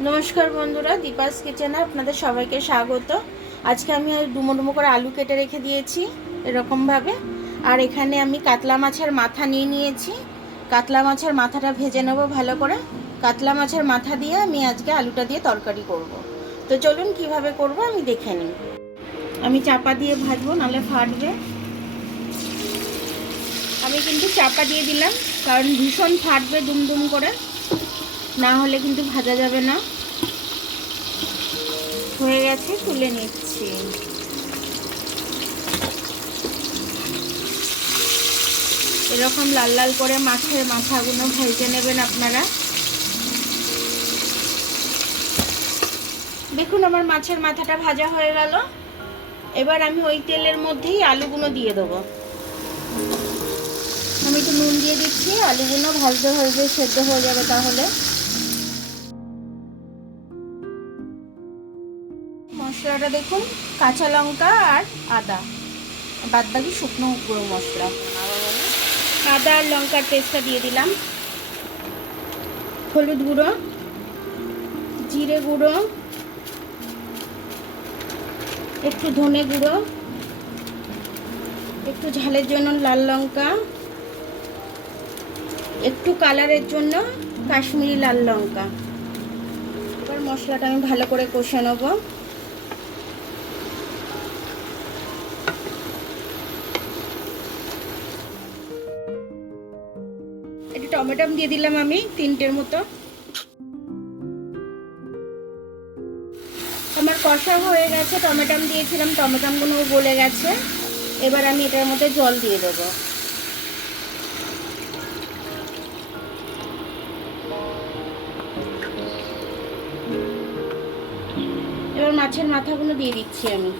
নমস্কার বন্ধুরা, দীপাস কিচেনে আপনাদের সবাইকে স্বাগত। আজকে আমি ডুমো ডুমো করে আলু কেটে রেখে দিয়েছি এরকমভাবে। আর এখানে আমি কাতলা মাছের মাথা নিয়ে নিয়েছি। কাতলা মাছের মাথাটা ভেজে নেব ভালো করে। কাতলা মাছের মাথা দিয়ে আমি আজকে আলুটা দিয়ে তরকারি করব। তো চলুন কিভাবে করব আমি দেখে নিই। আমি চাপা দিয়ে ভাজবো, নাহলে ফাটবে। আমি কিন্তু চাপা দিয়ে দিলাম, কারণ ভীষণ ফাটবে দুমদুম করে, না হলে কিন্তু ভাজা যাবে না। হয়ে গেছে, তুলে নিচ্ছি। এরকম লাল লাল করে মাছের মাথাগুলো ভেজে নেবেন আপনারা। দেখুন আমার মাছের মাথাটা ভাজা হয়ে গেল। এবার আমি ওই তেলের মধ্যেই আলুগুলো দিয়ে দেবো। আমি একটু নুন দিয়ে দিচ্ছি, আলুগুলো ভাজতে ভাজতে সেদ্ধ হয়ে যাবে তাহলে। মশলাটা দেখুন, কাঁচা লঙ্কা আর আদা, বাদ বাকি শুকনো গুঁড়ো মশলা। আদা আর লঙ্কার পেস্টটা দিয়ে দিলাম। হলুদ গুঁড়ো, জিরে গুঁড়ো, একটু ধনে গুঁড়ো, একটু ঝালের জন্য লাল লঙ্কা, একটু কালারের জন্য কাশ্মীরি লাল লঙ্কা। এবার মশলাটা আমি ভালো করে কষে নেব। একটু টমেটো দিয়ে দিলাম আমি 3টের মতো। আমার কষা হয়ে গেছে, টমেটো দিয়েছিলাম, টমেটোগুলো গলে গেছে। এবার আমি এটার মধ্যে জল দিয়ে দেবো। এবার মাছের মাথাগুলো দিয়ে দিচ্ছি আমি।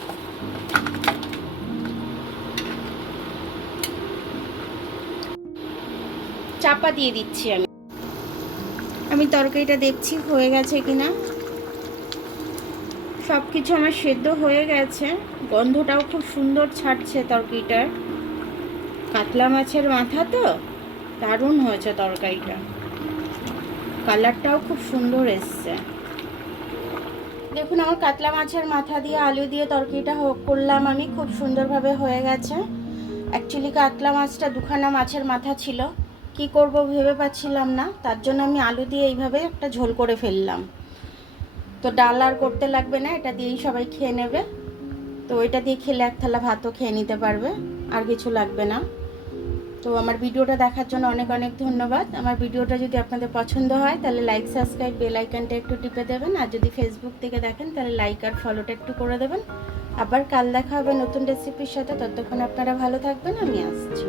চাপা দিয়ে দিচ্ছি আমি। আমি তরকারিটা দেখছি হয়ে গেছে কিনা। সব কিছু আমার সেদ্ধ হয়ে গেছে, গন্ধটাও খুব সুন্দর ছাড়ছে তরকারিটার। কাতলা মাছের মাথা তো দারুণ হয়েছে তরকারিটা, কালারটাও খুব সুন্দর এসছে। দেখুন আমার কাতলা মাছের মাথা দিয়ে আলু দিয়ে তরকারিটা করলাম আমি, খুব সুন্দরভাবে হয়ে গেছে। অ্যাকচুয়ালি কাতলা মাছটা দুখানা মাছের মাথা ছিল, কি করব ভেবে পাচ্ছিলাম না, তার জন্য আমি আলু দিয়ে এইভাবে একটা ঝোল করে ফেললাম। তো ডাল আর করতে লাগবে না, এটা দিয়েই সবাই খেয়ে নেবে। তো এটা দিয়ে খেলে এক থালা ভাতও খেয়ে নিতে পারবে, আর কিছু লাগবে না। তো আমার ভিডিওটা দেখার জন্য অনেক অনেক ধন্যবাদ। আমার ভিডিওটা যদি আপনাদের পছন্দ হয় তাহলে লাইক, সাবস্ক্রাইব, বেল আইকনটা একটু টিপে দেবেন। আর যদি ফেসবুক থেকে দেখেন তাহলে লাইক আর ফলোটা একটু করে দেবেন। আবার কাল দেখা হবে নতুন রেসিপির সাথে। ততক্ষণ আপনারা ভালো থাকবেন, আমি আসছি।